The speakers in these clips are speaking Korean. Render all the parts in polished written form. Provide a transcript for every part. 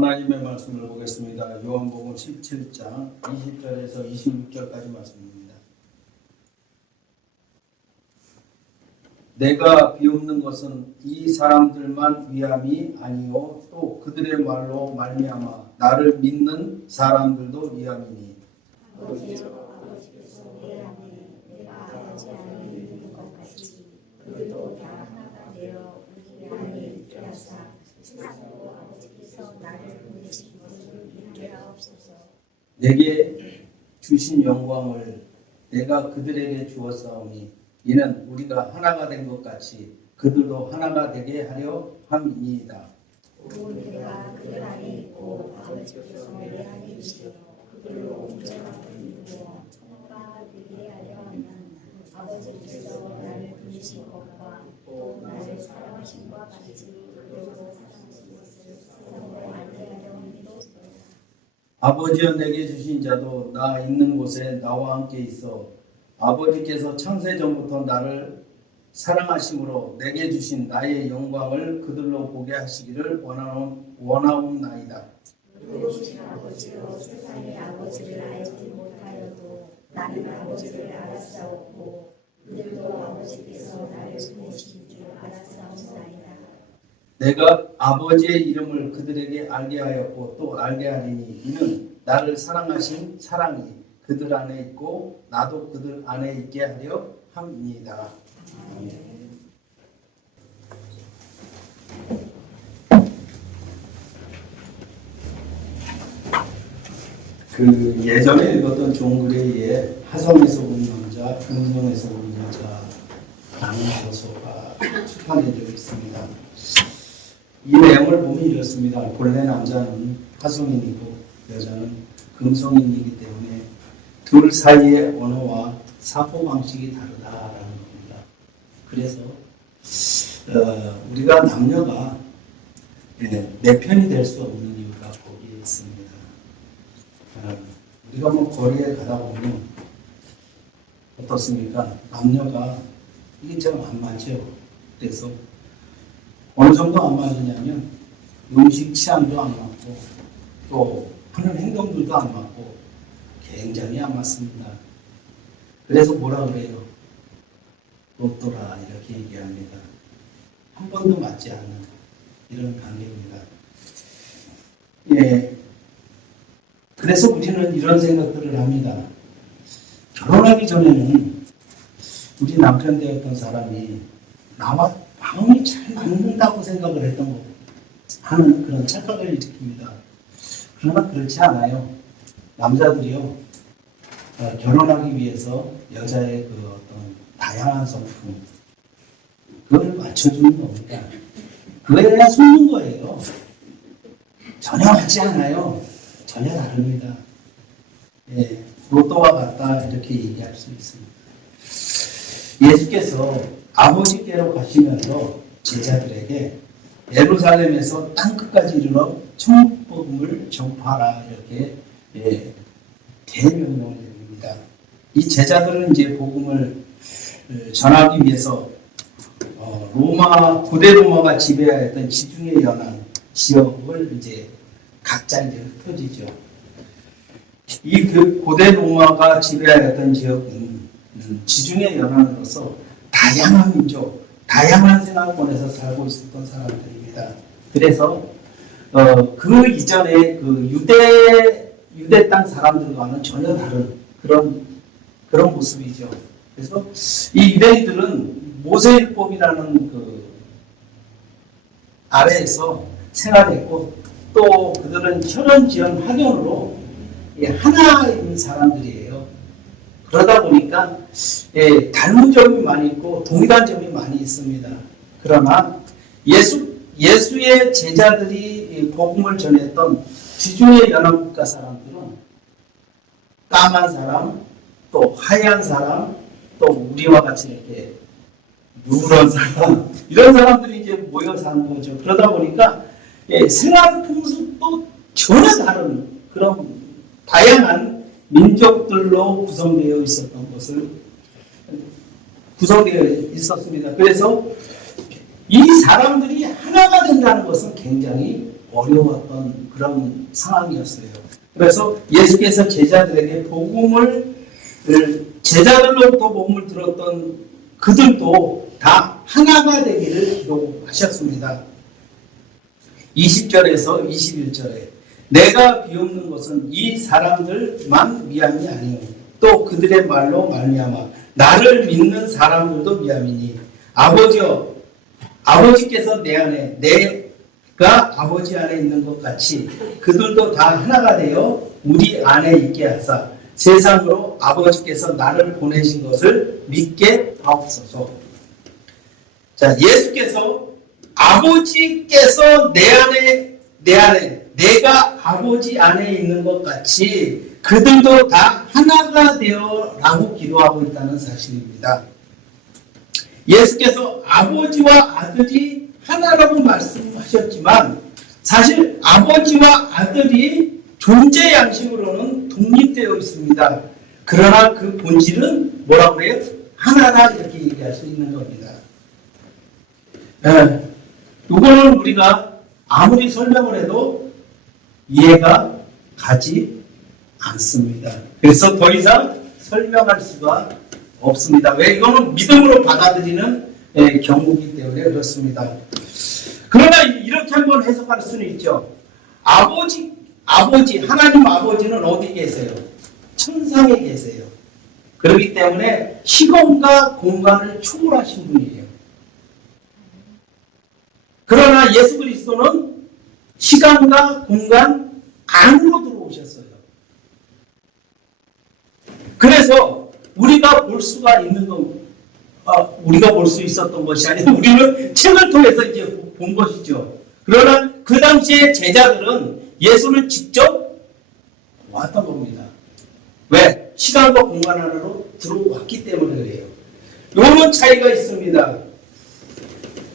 하나님의 말씀을 보겠습니다. 요한복음 17장 20절에서 26절까지 말씀입니다. 내가 비웃는 것은 이 사람들만 위함이 아니요 또 그들의 말로 말미암아 나를 믿는 사람들도 위함이니 아버지께서 내 안에 내가 아버지 안에 있는 것 같이 그들도 다 하나가 되어 우리 안에 있게 하사 세상으로 아버지께서 나를 보내신 것을 믿게 하옵소서. 내게 주신 영광을 내가 그들에게 주었사오니 이는 우리가 하나가 된 것 같이 그들도 하나가 되게 하려 함이니이다. 온 내가 그들 안에 있고 아버지께서 내 안에 계시어 그들로 온전하게 이루어 하나가 되게 하려 하면 아버지께서 나를 보내신 것과 또 나를 사랑하신 것 같이 그들도 사랑하신 것을 세상으로 알게 하려 함이로소이다. 아버지여 내게 주신 자도 나 있는 곳에 나와 함께 있어 아버지께서 창세전부터 나를 사랑하심으로 내게 주신 나의 영광을 그들로 보게 하시기를 원하옵나이다. 의로우신 아버지여 세상의 아버지를 알지 못하여도 나는 아버지를 알았사옵고 그들도 아버지께서 나를 보내신 줄 알았사옵나이다. 내가 아버지의 이름을 그들에게 알게 하였고 또 알게 하리니 이는 나를 사랑하신 사랑이 그들 안에 있고 나도 그들 안에 있게 하려 함이니이다. 그 예전에 읽었던 존 그레이의 화성에서 온 남자, 금성에서 온 여자라는 저서가 출판되어 있습니다. 이 내용을 보면 이렇습니다. 본래 남자는 화성인이고 여자는 금성인이기 때문에 둘 사이의 언어와 사고방식이 다르다라는 겁니다. 그래서 우리가 남녀가 내 편이 될 수 없는 이유가 거기에 있습니다. 우리가 뭐 거리에 가다 보면 어떻습니까? 남녀가 이게 좀 안 맞죠. 그래서 어느 정도 안 맞으냐면 음식 취향도 안 맞고 또 하는 행동들도 안 맞고 굉장히 안 맞습니다. 그래서 뭐라 그래요? 로또라 이렇게 얘기합니다. 한 번도 맞지 않는 이런 관계입니다. 예. 그래서 우리는 이런 생각들을 합니다. 결혼하기 전에는 우리 남편 되었던 사람이 나와 마음이 잘 맞는다고 생각을 했던 거 하는 그런 착각을 일으킵니다. 그러나 그렇지 않아요. 남자들이요, 결혼하기 위해서 여자의 그 어떤 다양한 성품, 그걸 맞춰주는 겁니다. 그거에야 속는 거예요. 전혀 맞지 않아요. 전혀 다릅니다. 예, 로또와 같다 이렇게 얘기할 수 있습니다. 예수께서 아버지께로 가시면서 제자들에게 예루살렘에서 땅끝까지 이르러 천국복음을 전파하라 이렇게 대명령을 내립니다. 이 제자들은 이제 복음을 전하기 위해서 고대 로마가 지배하였던 지중해 연안 지역을 이제 각자 이제 흩어지죠. 이 고대 로마가 지배하였던 지역은 지중해 연안으로서 다양한 민족, 다양한 생활권에서 살고 있었던 사람들입니다. 그래서 그 이전에 그 유대 땅 사람들과는 전혀 다른 그런 모습이죠. 그래서 이 유대인들은 모세율법이라는 그 아래에서 생활했고 또 그들은 혈연지연 학연으로 하나인 사람들이에요. 그러다 보니까 닮은 점이 많이 있고 동일한 점이 많이 있습니다. 그러나 예수의 제자들이 복음을 전했던 지중해 연합국가 사람들은 까만 사람, 또 하얀 사람, 또 우리와 같이 이렇게 누런 사람, 이런 사람들이 이제 모여 사는 거죠. 그러다 보니까 생활 풍습도 전혀 다른 그런 다양한 민족들로 구성되어 있었습니다. 그래서 이 사람들이 하나가 된다는 것은 굉장히 어려웠던 그런 상황이었어요. 그래서 예수께서 제자들에게 복음을 제자들로부터 복음을 들었던 그들도 다 하나가 되기를 기도하셨습니다. 20절에서 21절에 내가 비옵는 것은 이 사람들만 미함이 아니요 또 그들의 말로 말미암아 나를 믿는 사람들도 미함이니 아버지여 아버지께서 내 안에 내가 아버지 안에 있는 것 같이 그들도 다 하나가 되어 우리 안에 있게 하사 세상으로 아버지께서 나를 보내신 것을 믿게 하옵소서. 자, 예수께서 아버지께서 내 안에 내가 아버지 안에 있는 것 같이 그들도 다 하나가 되어 라고 기도하고 있다는 사실입니다. 예수께서 아버지와 아들이 하나라고 말씀하셨지만 사실 아버지와 아들이 존재 양식으로는 독립되어 있습니다. 그러나 그 본질은 뭐라고 해요? 하나다 이렇게 얘기할 수 있는 겁니다. 이거는 우리가 아무리 설명을 해도 이해가 가지 않습니다. 그래서 더 이상 설명할 수가 없습니다. 왜? 이거는 믿음으로 받아들이는 경우이기 때문에 그렇습니다. 그러나 이렇게 한번 해석할 수는 있죠. 하나님 아버지는 어디 계세요? 천상에 계세요. 그렇기 때문에 시간과 공간을 초월하신 분이에요. 그러나 예수 그리스도는 시간과 공간 안으로 들어오셨어요. 그래서 우리가 볼 수가 있는 우리가 볼 수 있었던 것이 아니라 우리는 책을 통해서 이제 본 것이죠. 그러나 그 당시에 제자들은 예수를 직접 왔던 겁니다. 왜? 시간과 공간 안으로 들어왔기 때문에 그래요. 이런 차이가 있습니다.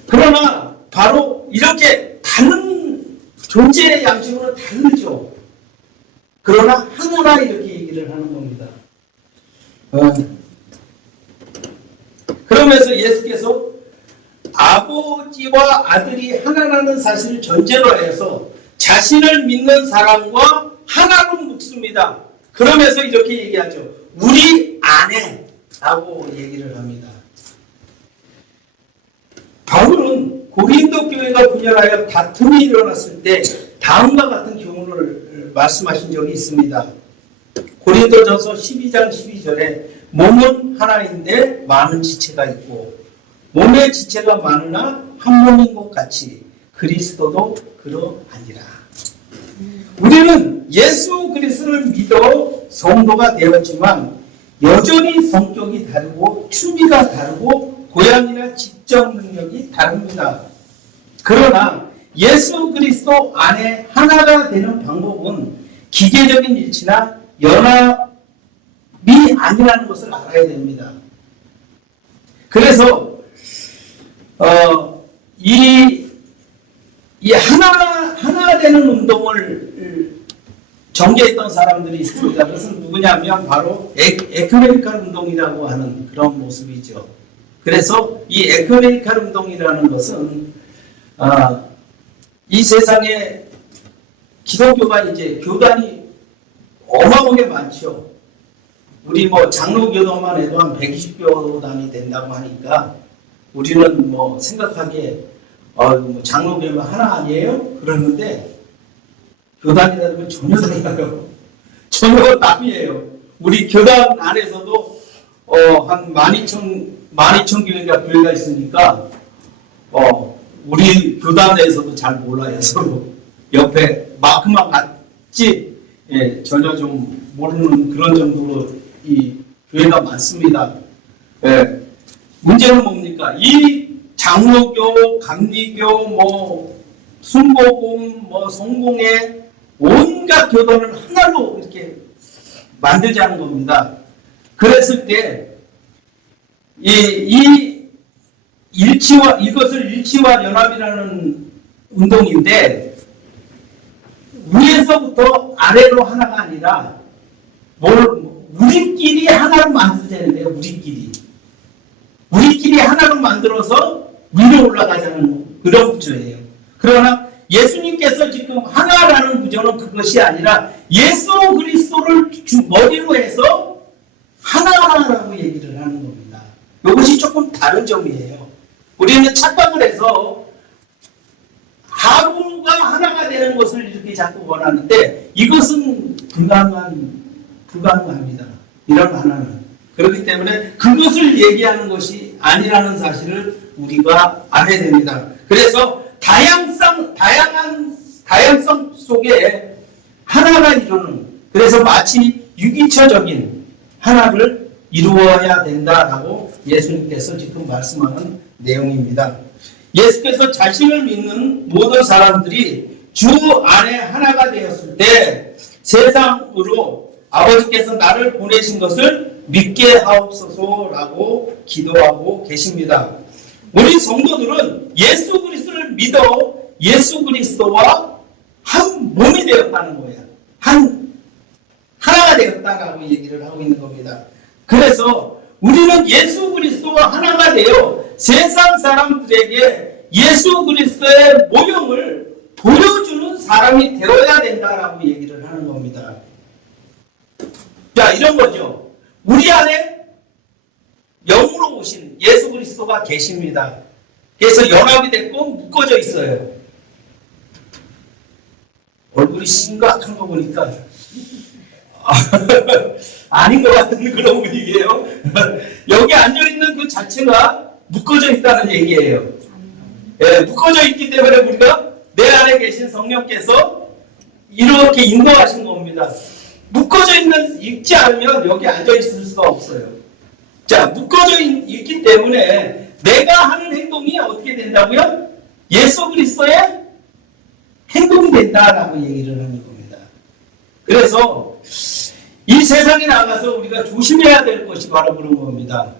그러나 바로 이렇게 다른 존재의 양식으로 다르죠. 그러나 하나라 이렇게 얘기를 하는 겁니다. 그러면서 예수께서 아버지와 아들이 하나라는 사실을 전제로 해서 자신을 믿는 사람과 하나로 묵습니다. 그러면서 이렇게 얘기하죠. 우리 안에 라고 얘기를 합니다. 바울은 고린도 교회가 분열하여 다툼이 일어났을 때 다음과 같은 경우를 말씀하신 적이 있습니다. 고린도전서 12장 12절에 몸은 하나인데 많은 지체가 있고 몸의 지체가 많으나 한 몸인 것 같이 그리스도도 그러하니라. 우리는 예수 그리스도를 믿어 성도가 되었지만 여전히 성격이 다르고 취미가 다르고 고향이나 직접 능력이 다릅니다. 그러나 예수 그리스도 안에 하나가 되는 방법은 기계적인 일치나 연합이 아니라는 것을 알아야 됩니다. 그래서 이 하나 되는 운동을 전개했던 사람들이 있습니다. 그것은 누구냐면 바로 에큐메니칼 운동이라고 하는 그런 모습이죠. 그래서 이 에큐메니칼 운동이라는 것은 이 세상에 기독교가 이제 교단이 어마어마하게 많죠. 우리 장로교도만 해도 한 120교단이 된다고 하니까 우리는 생각하기에 장로교면 하나 아니에요? 그러는데 교단이라는 건 전혀 달라요. 전혀 답이에요. 우리 교단 안에서도 한 12,000 교회가 있으니까 우리 교단에서도 잘 몰라요. 서로 옆에 마크만 같지 전혀 좀 모르는 그런 정도로 이 교회가 많습니다. 문제는 뭡니까? 이 장로교, 감리교, 순복음, 성공회 온갖 교단을 하나로 이렇게 만들자는 겁니다. 그랬을 때 이것을 일치와 연합이라는 운동인데 위에서부터 아래로 하나가 아니라 우리끼리 하나로 만들자는데요. 우리끼리 하나로 만들어서 위로 올라가자는 그런 구조예요. 그러나 예수님께서 지금 하나라는 구조는 그것이 아니라 예수 그리스도를 머리로 해서 하나라고 얘기를 하는 겁니다. 이것이 조금 다른 점이에요. 우리는 착각을 해서 하루가 하나가 되는 것을 이렇게 자꾸 원하는데 이것은 불가능합니다. 이런 하나는. 그렇기 때문에 그것을 얘기하는 것이 아니라는 사실을 우리가 알아야 됩니다. 그래서 다양성 속에 하나가 이루는, 그래서 마치 유기체적인 하나를 이루어야 된다라고 예수님께서 지금 말씀하는 내용입니다. 예수께서 자신을 믿는 모든 사람들이 주 안에 하나가 되었을 때 세상으로 아버지께서 나를 보내신 것을 믿게 하옵소서라고 기도하고 계십니다. 우리 성도들은 예수 그리스도를 믿어 예수 그리스도와 한 몸이 되었다는 거예요. 하나가 되었다라고 얘기를 하고 있는 겁니다. 그래서 우리는 예수 그리스도와 하나가 되어 세상 사람들에게 예수 그리스도의 모형을 보여주는 사람이 되어야 된다라고 얘기를 하는 겁니다. 자, 이런 거죠. 우리 안에 영으로 오신 예수 그리스도가 계십니다. 그래서 연합이 됐고 묶어져 있어요. 얼굴이 심각한 거 보니까 아닌 것 같은 그런 분위기예요. 여기 앉아있는 그 자체가 묶어져 있다는 얘기예요. 예, 묶어져 있기 때문에 우리가 내 안에 계신 성령께서 이렇게 인도하신 겁니다. 묶어져 있지 않으면 여기 앉아있을 수가 없어요. 자, 묶어져 있기 때문에 내가 하는 행동이 어떻게 된다고요? 예수 그리스도의 행동이 된다라고 얘기를 하는 겁니다. 그래서 이 세상에 나가서 우리가 조심해야 될 것이 바로 그런 겁니다.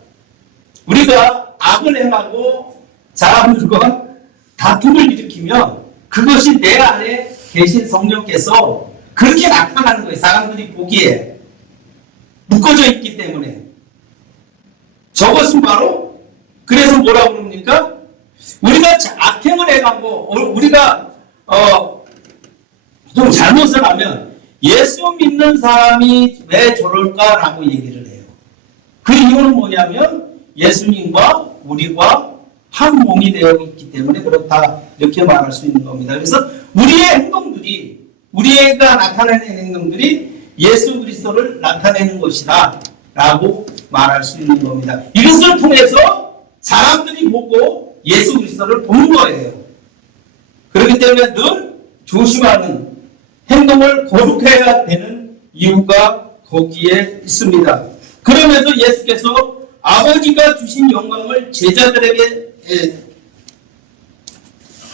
우리가 악을 행하고 사람들과 다툼을 일으키면 그것이 내 안에 계신 성령께서 그렇게 나타나는 거예요. 사람들이 보기에 묶어져 있기 때문에. 저것은 바로 그래서 뭐라고 그럽니까? 우리가 악행을 해가고 우리가 좀 잘못을 하면 예수 믿는 사람이 왜 저럴까라고 얘기를 해요. 그 이유는 뭐냐면 예수님과 우리가 한 몸이 되어 있기 때문에 그렇다 이렇게 말할 수 있는 겁니다. 그래서 우리의 행동들이 우리가 나타내는 행동들이 예수 그리스도를 나타내는 것이다 라고 말할 수 있는 겁니다. 이것을 통해서 사람들이 보고 예수 그리스도를 보는 거예요. 그렇기 때문에 늘 조심하는 행동을 거룩해야 되는 이유가 거기에 있습니다. 그러면서 예수께서 아버지가 주신 영광을 제자들에게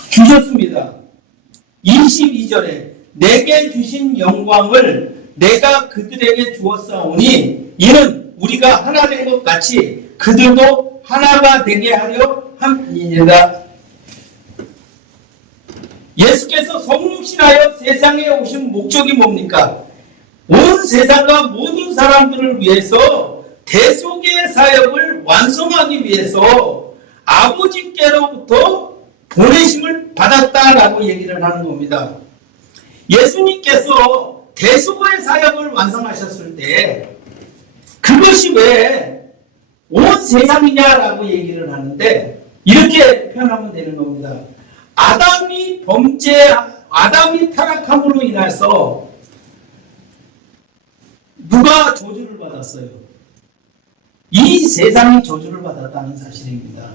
주셨습니다. 22절에 내게 주신 영광을 내가 그들에게 주었사오니 이는 우리가 하나 된 것 같이 그들도 하나가 되게 하려 함이니라. 예수께서 성육신하여 세상에 오신 목적이 뭡니까? 온 세상과 모든 사람들을 위해서 대속의 사역을 완성하기 위해서 아버지께로부터 보내심을 받았다라고 얘기를 하는 겁니다. 예수님께서 대속의 사역을 완성하셨을 때 그것이 왜 온 세상이냐라고 얘기를 하는데 이렇게 표현하면 되는 겁니다. 아담이 타락함으로 인해서 누가 저주를 받았어요? 이 세상이 저주를 받았다는 사실입니다.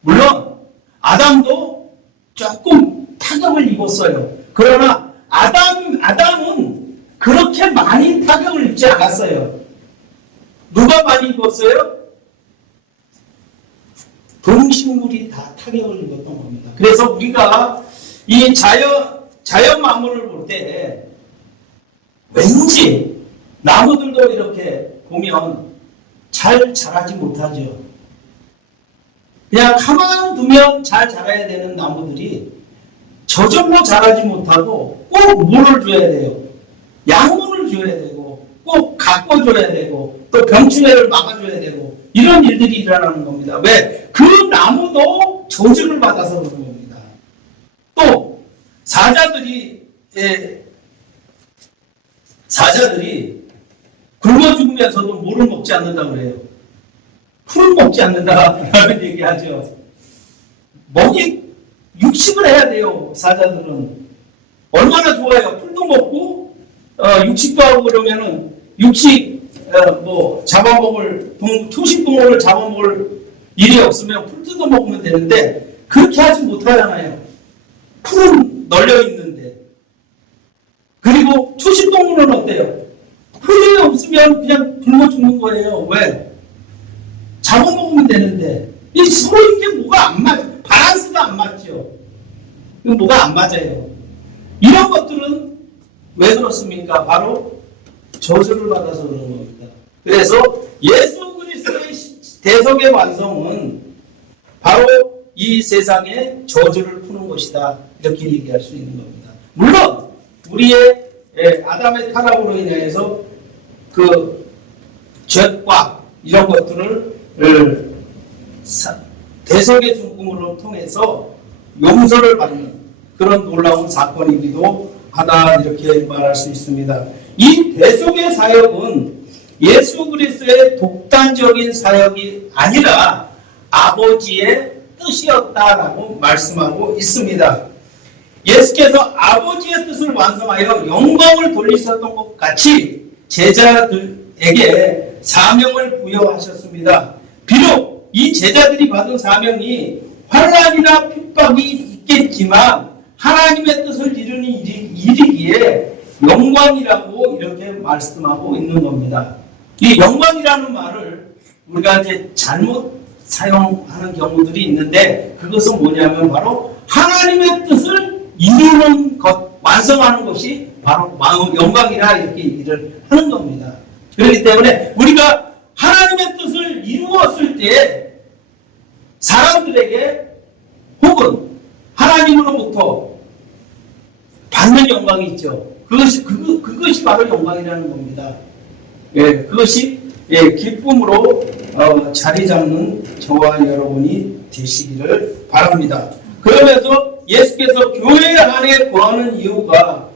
물론 아담도 조금 타격을 입었어요. 그러나 아담은 그렇게 많이 타격을 입지 않았어요. 누가 많이 입었어요? 동식물이 다 타격을 입었던 겁니다. 그래서 우리가 이 자연 만물을 볼 때 왠지 나무들도 이렇게 보면 잘 자라지 못하죠. 그냥 가만 두면 잘 자라야 되는 나무들이 저절로 자라지 못하고 꼭 물을 줘야 돼요. 양분을 줘야 되고 꼭 가꿔줘야 되고 또 병충해를 막아줘야 되고 이런 일들이 일어나는 겁니다. 왜? 그 나무도 저주를 받아서 그런 겁니다. 또 사자들이 굶어 죽으면서도 물을 먹지 않는다고 그래요. 풀을 먹지 않는다라는 얘기하죠. 육식을 해야 돼요. 사자들은 얼마나 좋아요. 풀도 먹고 육식도 하고 그러면은 잡아먹을 초식동물을 잡아먹을 일이 없으면 풀 뜯어 먹으면 되는데 그렇게 하지 못하잖아요. 풀은 널려 있는데. 그리고 초식동물은 어때요? 풀이 없으면 그냥 굶어 죽는 거예요. 왜? 잡아먹으면 되는데 서로 이게 뭐가 안 맞아. 밸런스가 안 맞죠. 뭐가 안 맞아요. 이런 것들은 왜 그렇습니까? 바로 저주를 받아서 그런 겁니다. 그래서 예수 그리스도의 대속의 완성은 바로 이 세상에 저주를 푸는 것이다. 이렇게 얘기할 수 있는 겁니다. 물론 우리의 아담의 타락으로 인해서 그 죄과 이런 것들을 대속의 중금으로 통해서 용서를 받는 그런 놀라운 사건이기도 하다 이렇게 말할 수 있습니다. 이 대속의 사역은 예수 그리스도의 독단적인 사역이 아니라 아버지의 뜻이었다라고 말씀하고 있습니다. 예수께서 아버지의 뜻을 완성하여 영광을 돌리셨던 것 같이 제자들에게 사명을 부여하셨습니다. 비록 이 제자들이 받은 사명이 환난이나 핍박이 있겠지만 하나님의 뜻을 이루기에 영광이라고 이렇게 말씀하고 있는 겁니다. 이 영광이라는 말을 우리가 이제 잘못 사용하는 경우들이 있는데 그것은 뭐냐면 바로 하나님의 뜻을 이루는 것, 완성하는 것이 바로 영광이라 이렇게 얘기를 하는 겁니다. 그렇기 때문에 우리가 하나님의 뜻을 이루었을 때 사람들에게 혹은 하나님으로부터 받는 영광이 있죠. 그것이 바로 영광이라는 겁니다. 그것이 기쁨으로 자리 잡는 저와 여러분이 되시기를 바랍니다. 그러면서 예수께서 교회 안에 거하는 이유가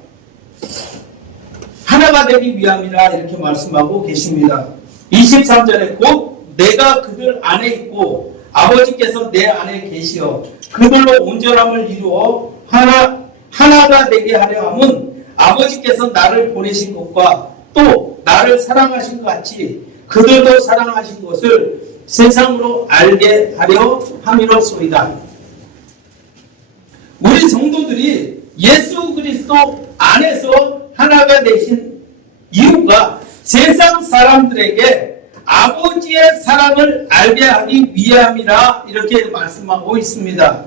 하나가 되기 위함이라 이렇게 말씀하고 계십니다. 23절에 곧 내가 그들 안에 있고 아버지께서 내 안에 계시어 그들로 온전함을 이루어 하나가 되게 하려 함은 아버지께서 나를 보내신 것과 또 나를 사랑하신 것 같이 그들도 사랑하신 것을 세상으로 알게 하려 함이로소이다. 우리 성도들이 예수 그리스도 안에서 하나가 되신 이유가 세상 사람들에게 아버지의 사랑을 알게 하기 위함이라 이렇게 말씀하고 있습니다.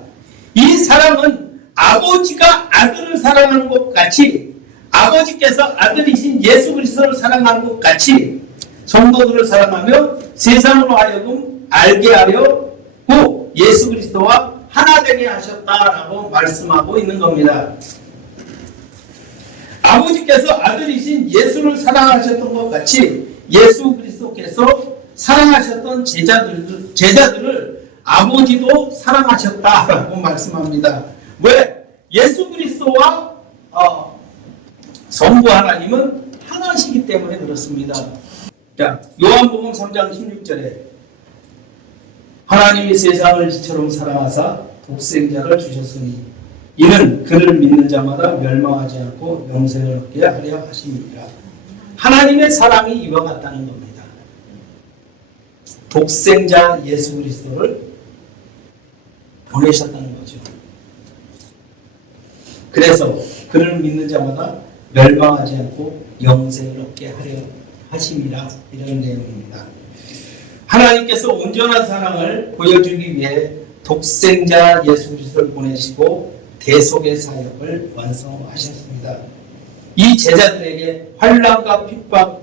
이 사랑은 아버지가 아들을 사랑하는 것 같이 아버지께서 아들이신 예수 그리스도를 사랑하는 것 같이 성도들을 사랑하며 세상으로 하여금 알게 하려고 예수 그리스도와 하나 되게 하셨다라고 말씀하고 있는 겁니다. 아버지께서 아들이신 예수를 사랑하셨던 것 같이 예수 그리스도께서 사랑하셨던 제자들을 아버지도 사랑하셨다라고 말씀합니다. 왜? 예수 그리스도와 성부 하나님은 하나시기 때문에 그렇습니다. 자, 요한복음 3장 16절에 하나님이 세상을 이처럼 사랑하사 독생자를 주셨으니 이는 그를 믿는 자마다 멸망하지 않고 영생을 얻게 하려 하심이니라. 하나님의 사랑이 이와 같다는 겁니다. 독생자 예수 그리스도를 보내셨다는 거죠. 그래서 그를 믿는 자마다 멸망하지 않고 영생을 얻게 하려 하심이라 이런 내용입니다. 하나님께서 온전한 사랑을 보여주기 위해 독생자 예수 그리스도를 보내시고 대속의 사역을 완성하셨습니다. 이 제자들에게 환난과 핍박이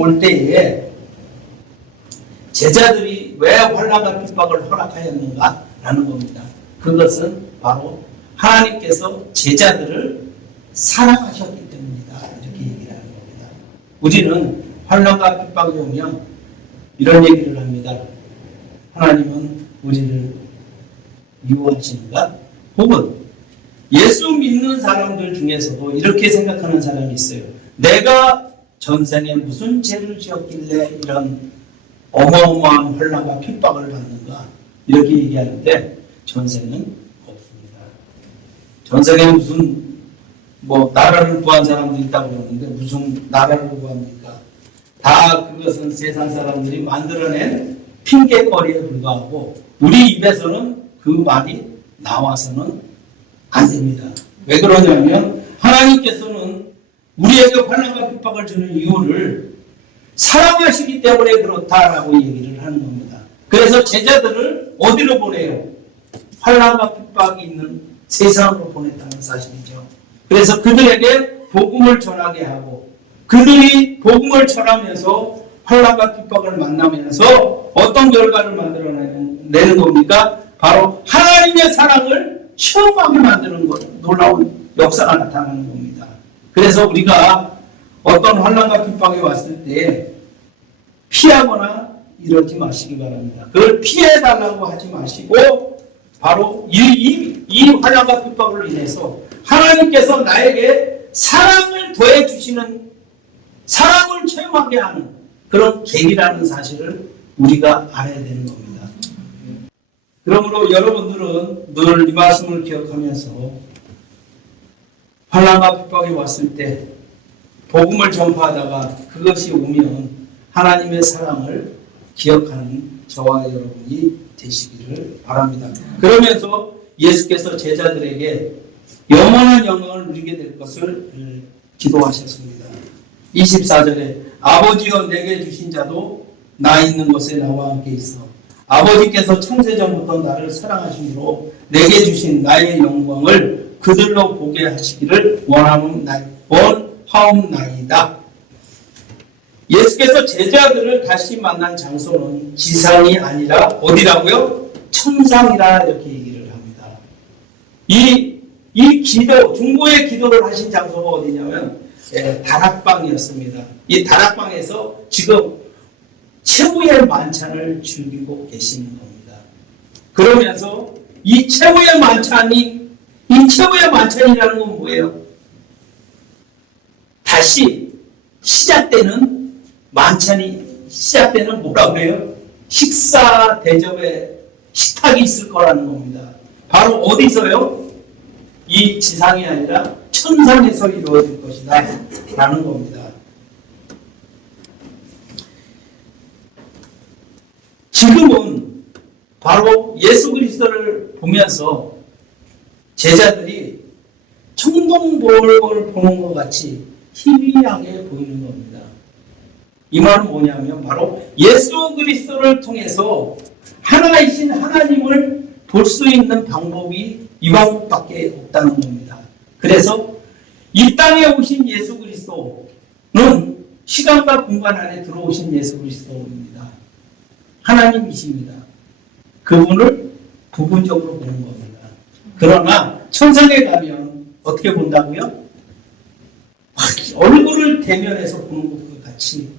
올 때에 제자들이 왜 환난과 핍박을 허락하였는가? 라는 겁니다. 그것은 바로 하나님께서 제자들을 사랑하셨기 때문이다. 이렇게 얘기를 하는 겁니다. 우리는 환난과 핍박이 오면 이런 얘기를 합니다. 하나님은 우리를 미워하시는가? 혹은 예수 믿는 사람들 중에서도 이렇게 생각하는 사람이 있어요. 내가 전생에 무슨 죄를 지었길래 이런 어마어마한 혼란과 핍박을 받는가 이렇게 얘기하는데 전생은 없습니다. 전생에 무슨 나라를 구한 사람도 있다고 그러는데 무슨 나라를 구합니까? 다 그것은 세상 사람들이 만들어낸 핑계거리에 불과하고 우리 입에서는 그 말이 나와서는 안 됩니다. 왜 그러냐면 하나님께서는 우리에게 환난과 핍박을 주는 이유를 사랑하시기 때문에 그렇다라고 얘기를 하는 겁니다. 그래서 제자들을 어디로 보내요? 환난과 핍박이 있는 세상으로 보냈다는 사실이죠. 그래서 그들에게 복음을 전하게 하고 그들이 복음을 전하면서 환난과 핍박을 만나면서 어떤 결과를 만들어내는 겁니까? 바로 하나님의 사랑을 시험하게 만드는 것, 놀라운 역사가 나타나는 겁니다. 그래서 우리가 어떤 환난과 핍박이 왔을 때 피하거나 이러지 마시기 바랍니다. 그걸 피해달라고 하지 마시고 바로 이 환난과 핍박으로 인해서 하나님께서 나에게 사랑을 더해주시는 사랑을 체험하게 하는 그런 계기라는 사실을 우리가 알아야 되는 겁니다. 그러므로 여러분들은 늘 이 말씀을 기억하면서 환난과 핍박이 왔을 때 복음을 전파하다가 그것이 오면 하나님의 사랑을 기억하는 저와 여러분이 되시기를 바랍니다. 그러면서 예수께서 제자들에게 영원한 영광을 누리게 될 것을 기도하셨습니다. 24절에 아버지여 내게 주신 자도 나 있는 곳에 나와 함께 있어 아버지께서 창세전부터 나를 사랑하심으로 내게 주신 나의 영광을 그들로 보게 하시기를 원하옵나이다. 예수께서 제자들을 다시 만난 장소는 지상이 아니라 어디라고요? 천상이라 이렇게 얘기를 합니다. 이 기도, 중보의 기도를 하신 장소가 어디냐면 다락방이었습니다. 이 다락방에서 지금 최후의 만찬을 즐기고 계시는 겁니다. 그러면서 이 최후의 만찬이라는 건 뭐예요? 다시 시작되는 만찬이 시작되는 뭐라고 해요? 식사 대접에 식탁이 있을 거라는 겁니다. 바로 어디서요? 이 지상이 아니라 천상에서 이루어질 것이다 라는 겁니다. 지금은 바로 예수 그리스도를 보면서 제자들이 청동볼을 보는 것 같이 희미하게 보이는 겁니다. 이 말은 뭐냐면 바로 예수 그리스도를 통해서 하나이신 하나님을 볼 수 있는 방법이 이 방법밖에 없다는 겁니다. 그래서 이 땅에 오신 예수 그리스도는 시간과 공간 안에 들어오신 예수 그리스도입니다. 하나님이십니다. 그분을 부분적으로 보는 겁니다. 그러나 천상에 가면 어떻게 본다고요? 얼굴을 대면해서 보는 것과 같이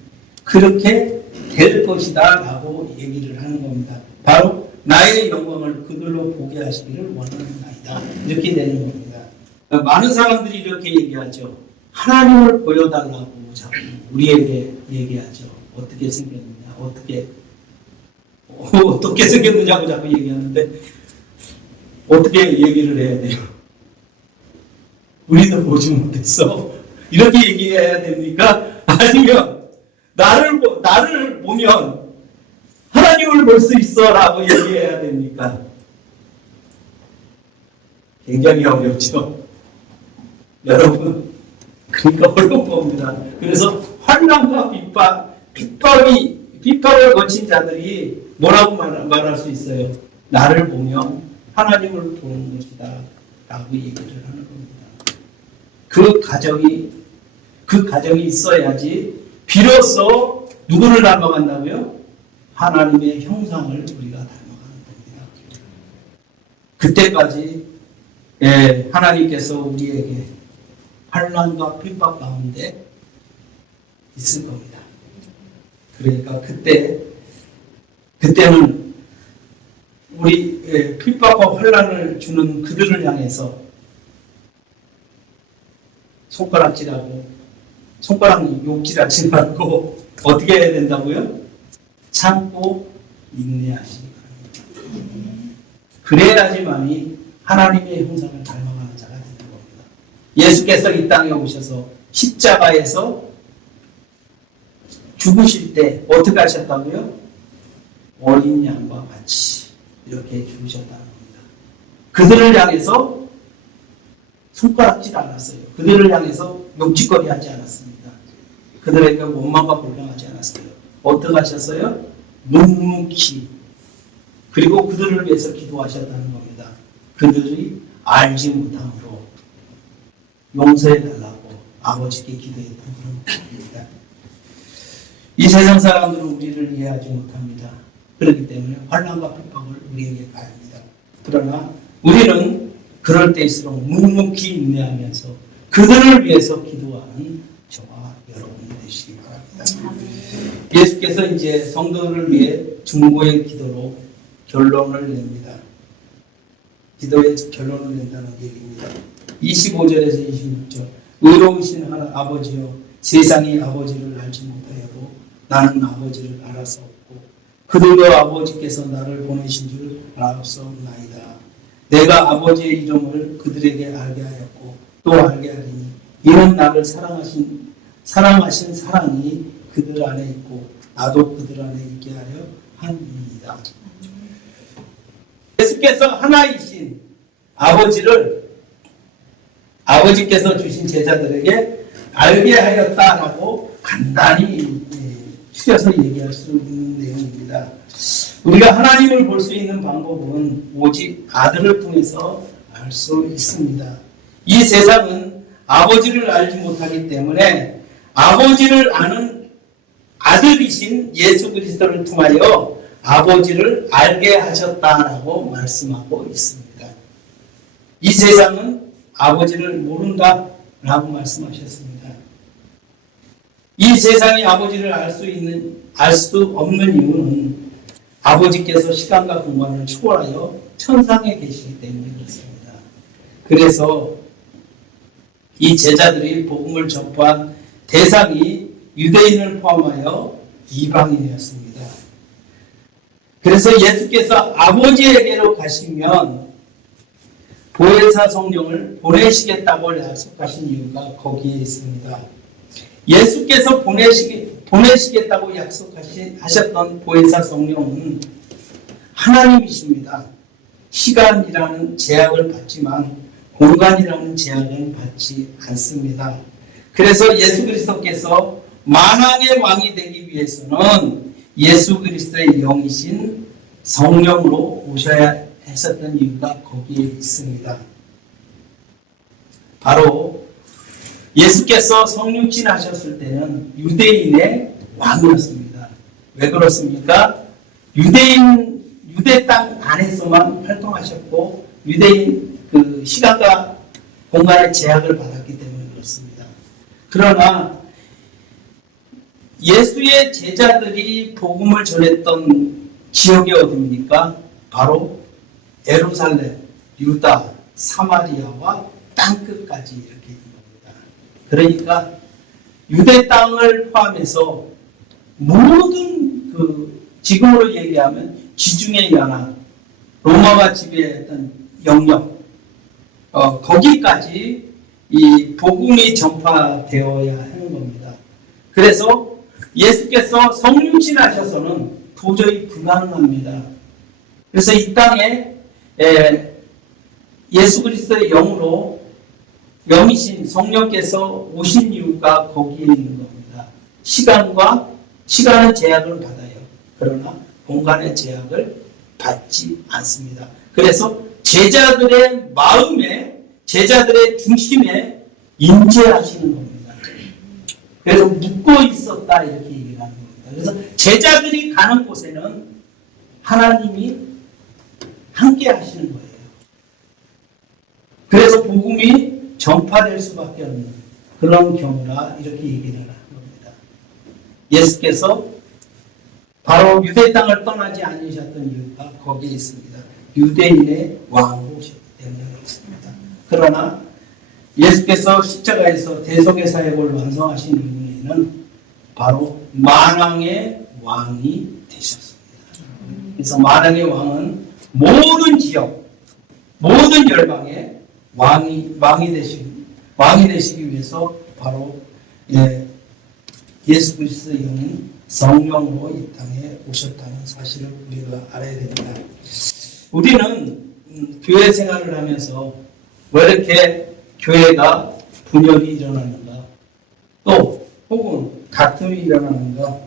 그렇게 될 것이다 라고 얘기를 하는 겁니다. 바로 나의 영광을 그들로 보게 하시기를 원하나이다. 이렇게 되는 겁니다. 많은 사람들이 이렇게 얘기하죠. 하나님을 보여달라고 자꾸 우리에게 얘기하죠. 어떻게 생겼느냐, 어떻게 생겼느냐고 자꾸 얘기하는데 어떻게 얘기를 해야 돼요? 우리도 보지 못했어. 이렇게 얘기해야 됩니까? 아니면 나를 보면 하나님을 볼 수 있어 라고 얘기해야 됩니까? 굉장히 어렵죠. 여러분, 그러니까 어려운 겁니다. 그래서 환난과 핍박을 거친 자들이 뭐라고 말할 수 있어요? 나를 보면 하나님을 보는 것이다 라고 얘기를 하는 겁니다. 그 가정이 있어야지 비로소 누구를 닮아간다고요? 하나님의 형상을 우리가 닮아가는 겁니다. 그때까지 하나님께서 우리에게 환난과 핍박 가운데 있을 겁니다. 그러니까 그때는 우리 핍박과 환난을 주는 그들을 향해서 손가락질하고 손가락 욕질하지 말고 어떻게 해야 된다고요? 참고 인내하시기 바랍니다. 그래야지만이 하나님의 형상을 닮아가는 자가 되는 겁니다. 예수께서 이 땅에 오셔서 십자가에서 죽으실 때 어떻게 하셨다고요? 어린 양과 같이 이렇게 죽으셨다는 겁니다. 그들을 향해서 손가락질 않았어요. 그들을 향해서 욕짓거리 하지 않았습니다. 그들에게 원망과 불평하지 않았어요. 어떻게 하셨어요? 묵묵히. 그리고 그들을 위해서 기도하셨다는 겁니다. 그들이 알지 못함으로 용서해달라고 아버지께 기도했던 그런 것입니다. 이 세상 사람들은 우리를 이해하지 못합니다. 그렇기 때문에 환난과 핍박을 우리에게 가합니다. 그러나 우리는 그럴 때일수록 묵묵히 인내하면서 그들을 위해서 기도하는 저와 여러분이 되시기 바랍니다. 예수께서 이제 성도를 위해 중보의 기도로 결론을 냅니다. 기도의 결론을 낸다는 얘기입니다. 25절에서 26절 의로우신 하나님 아버지여 세상이 아버지를 알지 못하여도 나는 아버지를 알았사옵고 그들도 아버지께서 나를 보내신 줄 알았사옵나이다. 내가 아버지의 이름을 그들에게 알게 하였고 또 알게 하리니 이는 나를 사랑하신 사랑이 그들 안에 있고 나도 그들 안에 있게 하려 함이니이다. 예수께서 하나이신 아버지께서 주신 제자들에게 알게 하였다라고 간단히 추려서 얘기할 수 있는 내용입니다. 우리가 하나님을 볼 수 있는 방법은 오직 아들을 통해서 알 수 있습니다. 이 세상은 아버지를 알지 못하기 때문에 아버지를 아는 아들이신 예수 그리스도를 통하여 아버지를 알게 하셨다라고 말씀하고 있습니다. 이 세상은 아버지를 모른다라고 말씀하셨습니다. 이 세상이 아버지를 알 수 없는 이유는 아버지께서 시간과 공간을 초월하여 천상에 계시기 때문에 그렇습니다. 그래서 이 제자들이 복음을 전파한 대상이 유대인을 포함하여 이방인이었습니다. 그래서 예수께서 아버지에게로 가시면 보혜사 성령을 보내시겠다고 약속하신 이유가 거기에 있습니다. 예수께서 보내시겠다고 약속하셨던 보혜사 성령은 하나님이십니다. 시간이라는 제약을 받지만 공간이라는 제약은 받지 않습니다. 그래서 예수 그리스도께서 만왕의 왕이 되기 위해서는 예수 그리스도의 영이신 성령으로 오셔야 했었던 이유가 거기에 있습니다. 바로 예수께서 성육신 하셨을 때는 유대인의 왕이었습니다. 왜 그렇습니까? 유대 땅 안에서만 활동하셨고 유대인 그 시간과 공간의 제약을 받았기 때문에 그렇습니다. 그러나 예수의 제자들이 복음을 전했던 지역이 어디입니까? 바로 예루살렘, 유다, 사마리아와 땅끝까지 이렇게 있는 겁니다. 그러니까 유대 땅을 포함해서 모든 지금으로 얘기하면 지중해 연안, 로마가 지배했던 영역, 거기까지 이 복음이 전파되어야 하는 겁니다. 그래서 예수께서 성육신 하셔서는 도저히 불가능합니다. 그래서 이 땅에 예수 그리스도의 영으로 영이신 성령께서 오신 이유가 거기에 있는 겁니다. 시간은 제약을 받아요. 그러나 공간의 제약을 받지 않습니다. 그래서 제자들의 마음에, 제자들의 중심에 임재하시는 겁니다. 그래서 묻고 있었다 이렇게 얘기를 하는 겁니다. 그래서 제자들이 가는 곳에는 하나님이 함께 하시는 거예요. 그래서 복음이 전파될 수밖에 없는 그런 경우라 이렇게 얘기를 하는 겁니다. 예수께서 바로 유대 땅을 떠나지 않으셨던 이유가 거기에 있습니다. 유대인의 왕으로 오셨기 때문에 그렇습니다. 그러나 예수께서 십자가에서 대속의 사역을 완성하신 이유에는 바로 만왕의 왕이 되셨습니다. 그래서 만왕의 왕은 모든 지역, 모든 열방의 왕이 되시기 위해서 바로 예수 그리스도의 영인 성령으로 이 땅에 오셨다는 사실을 우리가 알아야 됩니다. 우리는 교회 생활을 하면서 왜 이렇게 교회가 분열이 일어나는가, 또 혹은 다툼이 일어나는가,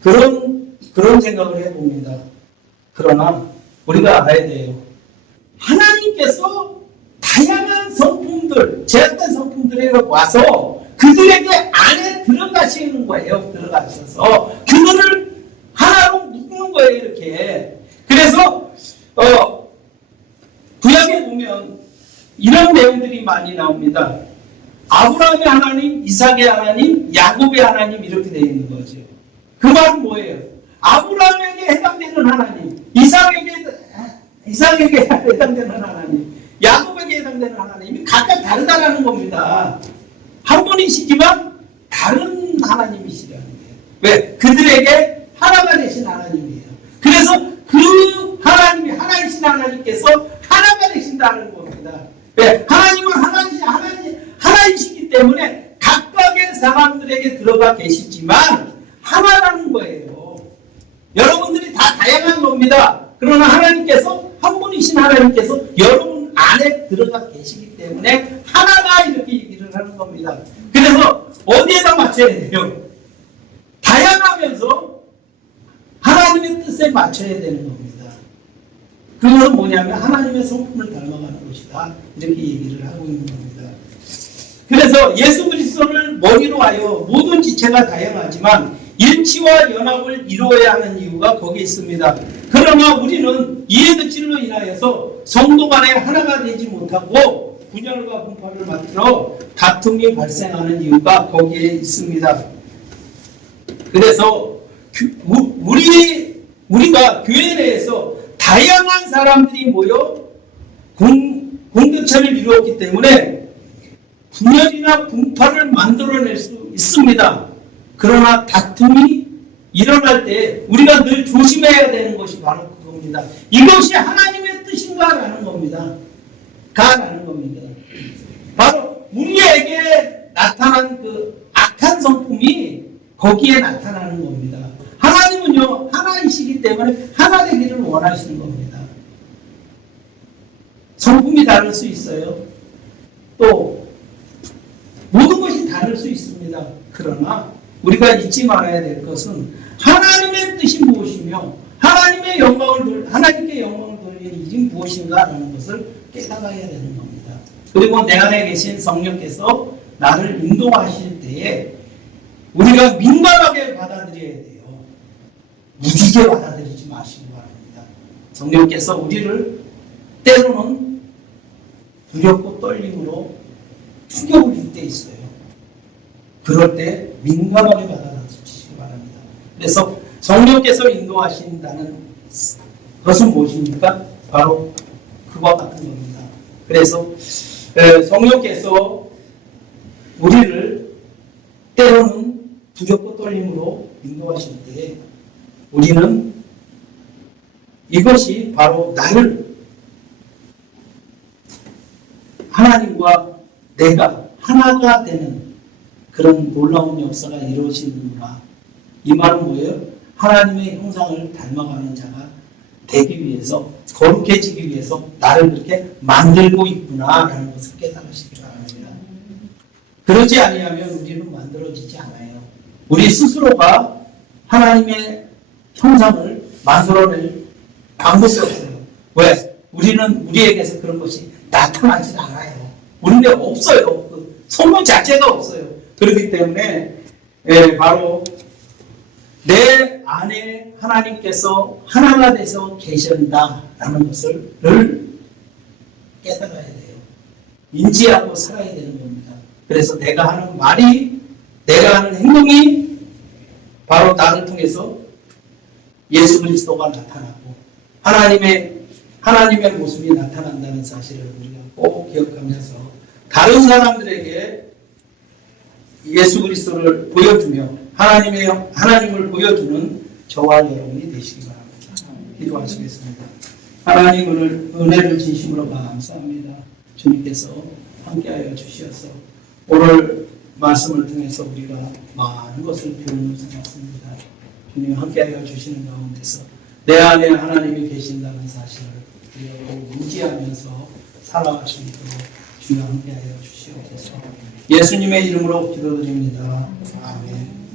그런 생각을 해봅니다. 그러나 우리가 알아야 돼요. 하나님께서 다양한 성품들, 제약된 성품들에 와서 그들에게 안에 들어가시는 거예요. 들어가셔서 그들을 하나로 묶는 거예요. 이렇게. 그래서 구약에 보면 이런 내용들이 많이 나옵니다. 아브라함의 하나님, 이삭의 하나님, 야곱의 하나님 이렇게 되어 있는 거죠. 그 말은 뭐예요? 아브라함에게 해당되는 하나님, 이삭에게 해당되는 하나님, 야곱에게 해당되는 하나님이 각각 다르다라는 겁니다. 한 분이시지만 다른 하나님이시라는 거예요. 왜? 그들에게 하나가 되신 하나님이에요. 그래서 그 하나님이 하나이신 하나님께서 하나가 되신다는 겁니다. 왜? 하나님은 하나이시기 때문에 각각의 사람들에게 들어가 계시지만 하나라는 거예요. 여러분들이 다 다양한 겁니다. 그러나 하나님께서 한 분이신 하나님께서 여러분 안에 들어가 계시기 때문에 하나가 이렇게 얘기를 하는 겁니다. 그래서 어디에다 맞춰야 돼요? 다양하면서 하나님의 뜻에 맞춰야 되는 겁니다. 그것은 뭐냐면 하나님의 성품을 닮아가는 것이다. 이렇게 얘기를 하고 있는 겁니다. 그래서 예수 그리스도를 머리로 하여 모든 지체가 다양하지만 일치와 연합을 이루어야 하는 이유가 거기에 있습니다. 그러나 우리는 이해 득실로 인하여서 성도 간에 하나가 되지 못하고 분열과 분파를 만들어 다툼이 발생하는 이유가 거기에 있습니다. 그래서 우리가 교회 내에서 다양한 사람들이 모여 공동체를 이루었기 때문에 분열이나 분파를 만들어낼 수 있습니다. 그러나 다툼이 일어날 때 우리가 늘 조심해야 되는 것이 바로 그겁니다. 이것이 하나님의 뜻인가라는 겁니다. 가라는 겁니다. 바로 우리에게 나타난 그 악한 성품이 거기에 나타나는 겁니다. 하나님은요, 하나이시기 때문에 하나 되기를 원하시는 겁니다. 성품이 다를 수 있어요. 또 모든 것이 다를 수 있습니다. 그러나 우리가 잊지 말아야 될 것은 하나님의 뜻이 무엇이며 하나님께 영광을 돌리는 일이 무엇인가라는 것을 깨달아야 되는 겁니다. 그리고 내 안에 계신 성령께서 나를 인도하실 때에 우리가 민감하게 받아들여야 돼요. 무지개 받아들이지 마시기 바랍니다. 성령께서 우리를 때로는 두렵고 떨림으로 충격을 줄 때 있어요. 그럴 때 민감하게 받아들이시기 바랍니다. 그래서 성령께서 인도하신다는 것은 무엇입니까? 바로 그와 같은 겁니다. 그래서 성령께서 우리를 때로는 두렵고 떨림으로 인도하실 때 우리는 이것이 바로 나를 하나님과 내가 하나가 되는 그런 놀라운 역사가 이루어지는구나. 이 말은 뭐예요? 하나님의 형상을 닮아가는 자가 되기 위해서, 거룩해지기 위해서 나를 그렇게 만들고 있구나라는 것을 깨달으시기 바랍니다. 그러지 아니하면 우리는 만들어지지 않아요. 우리 스스로가 하나님의 형상을 만들어낼 방법이 없어요. 왜? 우리는 우리에게서 그런 것이 나타나지 않아요. 우리는 없어요. 그 성품 자체가 없어요. 그렇기 때문에 바로 내 안에 하나님께서 하나가 돼서 계신다라는 것을 늘 깨달아야 돼요. 인지하고 살아야 되는 겁니다. 그래서 내가 하는 말이, 내가 하는 행동이 바로 나를 통해서 예수 그리스도가 나타나고 하나님의 모습이 나타난다는 사실을 우리가 꼭 기억하면서 다른 사람들에게 예수 그리스도를 보여주며 하나님을 보여주는 저와 여러분이 되시기 바랍니다. 기도하시겠습니다. 하나님 은혜를 진심으로 감사합니다. 주님께서 함께하여 주시어서 오늘 말씀을 통해서 우리가 많은 것을 배우는 것 같습니다. 주님 함께하여 주시는 가운데서 내 안에 하나님이 계신다는 사실을 우리가 꼭 의지하면서 살아갈 수 있도록 주여 함께하여 주시옵소서. 예수님의 이름으로 기도드립니다. 아멘.